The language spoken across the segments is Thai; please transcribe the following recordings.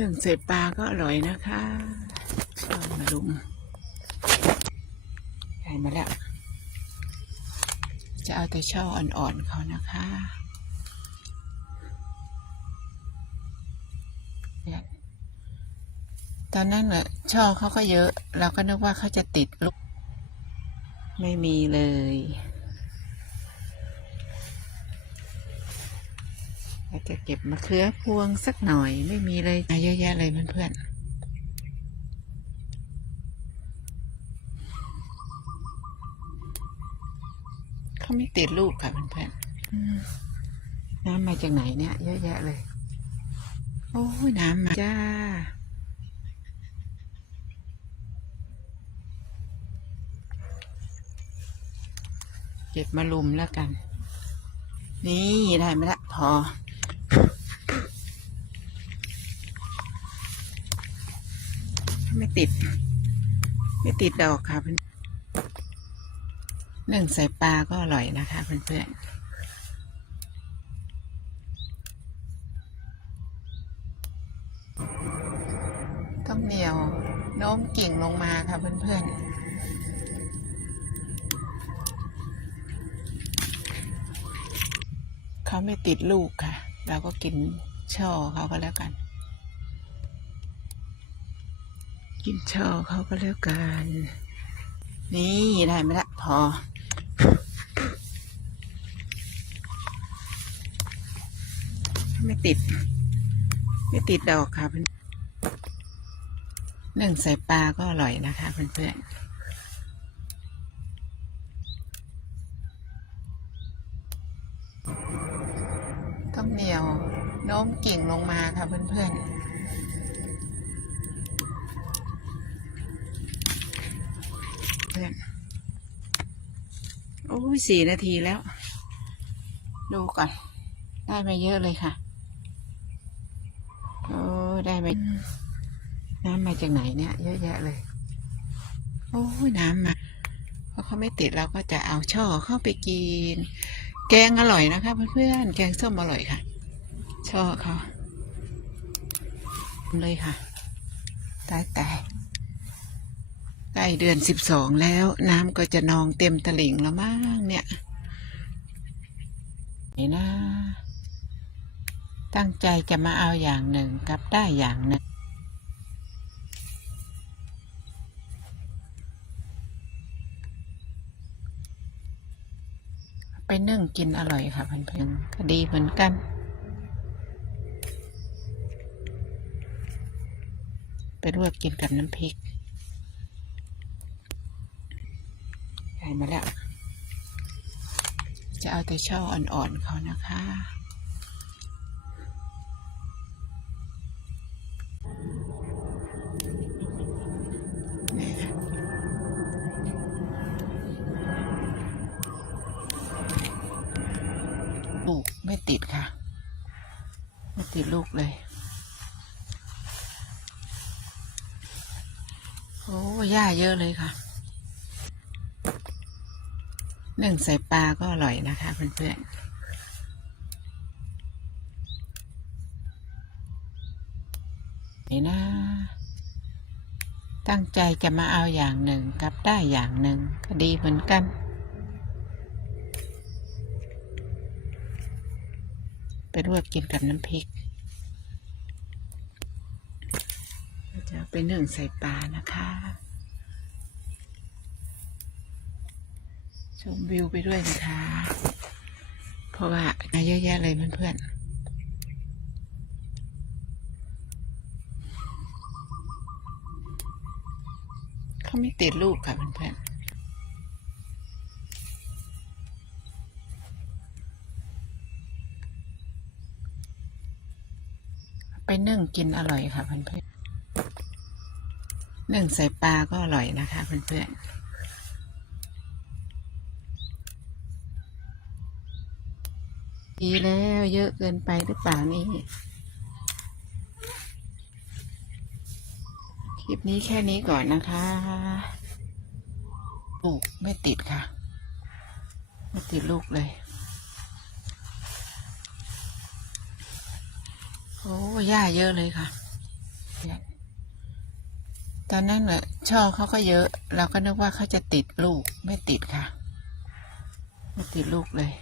หนึ่งใส่ปลาก็อร่อยนะคะชอบมาลุมใส่มาแล้ว จะเอาแต่ช่ออ่อนๆเขานะคะตอนนั้นเนี่ยช่อเขาก็เยอะ เราก็นึกว่าเขาจะติดลูก ไม่มีเลย เราจะเก็บมะเขือพวงสักหน่อยไม่มีเลยอะเยอะแยะเลยเพื่อนๆเขาไม่ติดลูกค่ะเพื่อนๆน้ำมาจากไหนเนี่ย เยอะแยะเลย โอ้ยน้ำมาจ้า เก็บมาลุมแล้วกัน นี่ได้ไหมละพอ ไม่ติด ไม่ติดดอกค่ะเพื่อนหนึ่งใส่ปลาก็อร่อยนะคะเพื่อนๆต้องเหนียวโน้มกิ่งลงมาค่ะเพื่อนๆเขาไม่ติดลูกค่ะ เราก็กินช่อเขาก็แล้วกัน กินช่อเขาก็แล้วกัน นี่ได้ไหมละพอ ไม่ติด ไม่ติดดอกค่ะเพื่อนหนึ่งใส่ปลาก็อร่อยนะคะเพื่อนๆต้องเหนียวโน้มกิ่งลงมาค่ะเพื่อนๆ พื่อนโอ้ยสี่นาทีแล้ว ดูก่อน ได้มาเยอะเลยค่ะ โอ้ได้มาน้ำมาจากไหนเนี่ย เยอะแยะเลย โอ้ยน้ำมาเพราเขาไม่ติดเราก็จะเอาช่อเข้าไปกิน แกงอร่อยนะคะเพื่อนๆแกงส้มอร่อยค่ะ ช่อเขาเลยค่ะตายแต่ ใกล้เดือนสิบสองแล้ว น้ำก็จะนองเต็มตลิ่งแล้วมั้งเนี่ยนี่นะ ตั้งใจจะมาเอาอย่างหนึ่งกลับได้อย่างหนึ่งไปนึ่งกินอร่อยค่ะเพื่อนๆก็ดีเหมือนกัน ไปรวบกินกับน้ำพริก ส่มาแล้ว จะเอาแต่ช่ออ่อนๆเขานะคะนี่ค่ะลูกไม่ติดค่ะ ไม่ติดลูกเลยโอ้หญ้าเยอะเลยค่ะ นึ่งใส่ปลาก็อร่อยนะคะเพื่อนๆนี่นะ ตั้งใจจะมาเอาอย่างหนึ่งกลับได้อย่างหนึ่งก็ดีเหมือนกัน ไปรวบกินกับน้ำพริก จะเอาไปนึ่งใส่ปลานะคะ ชมวิวไปด้วยนะคะ เพราะว่าเยอะแยะเลยเพื่อนๆเขาไม่ติดลูกค่ะเพื่อนๆ ไปนึ่งกินอร่อยค่ะเพื่อนๆ นึ่งใส่ปลาก็อร่อยนะคะเพื่อนๆ ดีแล้วเยอะเกินไปหรือเปล่านี่ คลิปนี้แค่นี้ก่อนนะคะลูกไม่ติดค่ะ ไม่ติดลูกเลย โอ้หญ้าเยอะเลยค่ะ ตอนนั้นเนอะช่อเขาก็เยอะ เราก็นึกว่าเขาจะติดลูกไม่ติดค่ะ ไม่ติดลูกเลย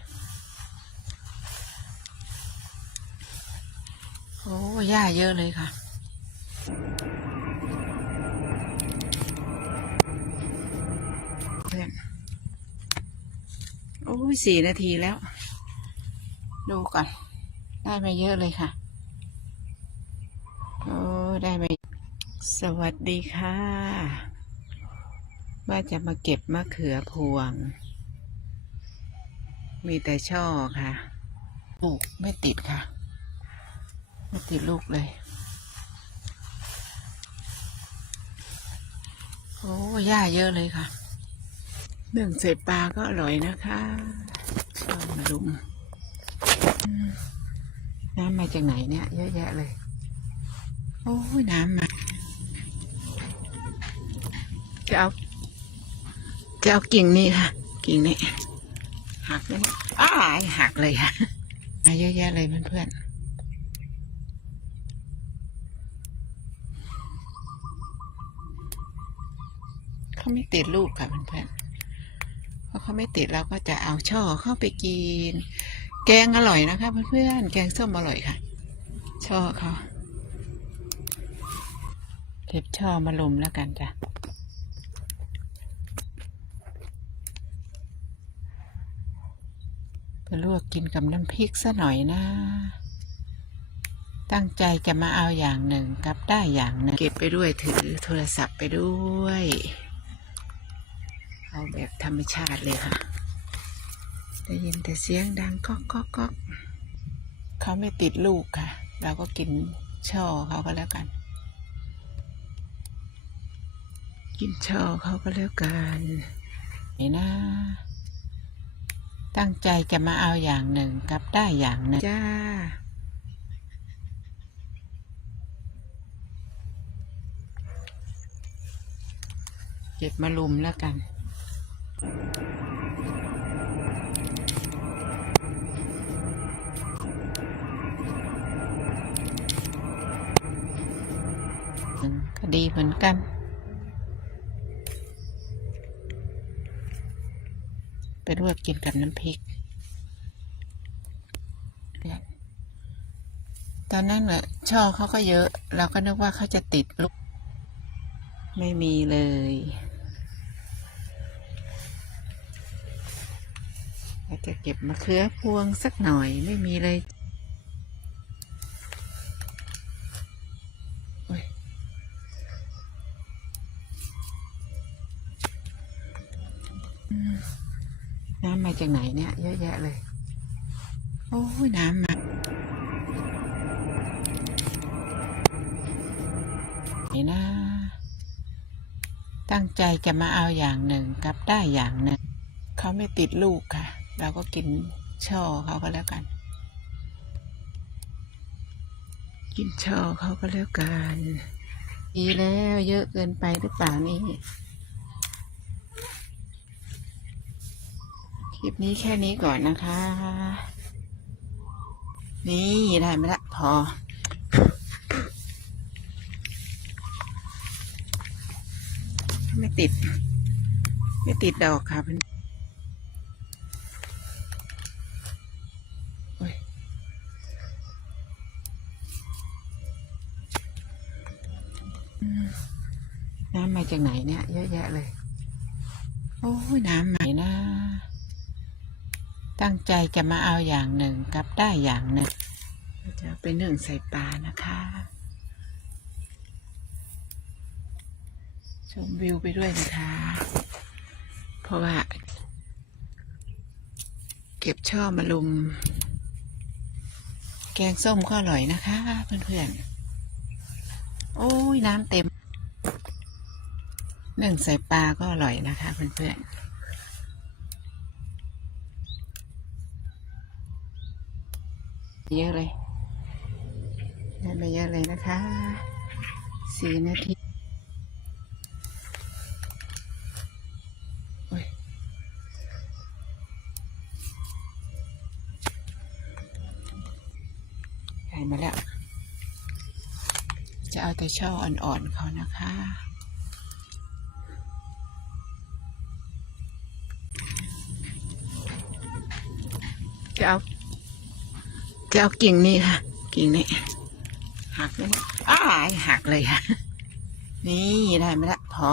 โอ้ หญ้าเยอะเลยค่ะเพื่อนโอ้ยสี่นาทีแล้ว ดูก่อน ได้มาเยอะเลยค่ะ โอ้ได้มาสวัสดีค่ะ ว่าจะมาเก็บมะเขือพวง มีแต่ช่อค่ะ ปลูกไม่ติดค่ะ ไม่ติดลูกเลย โอ้หญ้าเยอะเลยค่ะเนื่องใส่ปลาก็อร่อยนะคะชอบมาลุมอืมน้ำมาจากไหนเนี่ย เยอะแยะเลย โอ้ยน้ำมา จะเอา จะเอากิ่งนี้ค่ะ กิ่งนี้หักเลยนะอ้ายหักเลยค่ะมาเยอะแยะเลยเพื่อนๆ เขาไม่ติดลูกค่ะเพื่อนๆเพราะเขาไม่ติดเราก็จะเอาช่อเข้าไปกิน แกงอร่อยนะคะเพื่อนๆแกงส้มอร่อยค่ะ ช่อเขาเก็บช่อมาลุมแล้วกันจ้ะไปลวกกินกับน้ำพริกซะหน่อยนะตั้งใจจะมาเอาอย่างหนึ่งกลับได้อย่างหนึ่ง เก็บไปด้วยถือโทรศัพท์ไปด้วย เอาแบบธรรมชาติเลยค่ะ ได้ยินแต่เสียงดังก๊อกก๊อกก๊อกเขาไม่ติดลูกค่ะ เราก็กินช่อเขาก็แล้วกัน กินช่อเขาก็แล้วกันนี่นะ ตั้งใจจะมาเอาอย่างหนึ่งกลับได้อย่างหนึ่งจ้าเก็บมาลุมแล้วกัน ก็ดีเหมือนกัน ไปรวบกินกับน้ำพริก ตอนนั้นเนอะช่อเขาก็เยอะ เราก็นึกว่าเขาจะติดลูก ไม่มีเลย เราจะเก็บมะเขือพวงสักหน่อยไม่มีเลยน้ำมาจากไหนเนี่ย เยอะแยะเลย โอ้ยน้ำมานี่นะตั้งใจจะมาเอาอย่างหนึ่งกลับได้อย่างหนึ่ง เขาไม่ติดลูกค่ะ เราก็กินช่อเขาก็แล้วกัน กินช่อเขาก็แล้วกันดีแล้วเยอะเกินไปหรือเปล่านี่ คลิปนี้แค่นี้ก่อนนะคะ นี่ได้ไหมละพอไม่ติด ไม่ติดดอกค่ะเพื่อน น้ำมาจากไหนเนี่ย เยอะแยะเลย โอ้ยน้ำใหม่นะ ตั้งใจจะมาเอาอย่างหนึ่งกับได้อย่างหนึ่งจะเอาไปนึ่งใส่ปลานะคะ ชมวิวไปด้วยนะคะ เพราะว่า เก็บช่อมาลุม แกงส้มก็อร่อยนะคะเพื่อนๆ โอ้ยน้ำเต็ม นึ่งใส่ปลาก็อร่อยนะคะเพื่อนๆเยอะเลยได้ไปเยอะเลยนะคะสี่นาทีได้มาแล้ว จะเอาแต่ช่ออ่อนๆเขานะคะ จะเอา จะเอากิ่งนี้ค่ะ กิ่งนี้หักเลยอ้าหักเลยค่ะ นี่ได้ไหมละพอ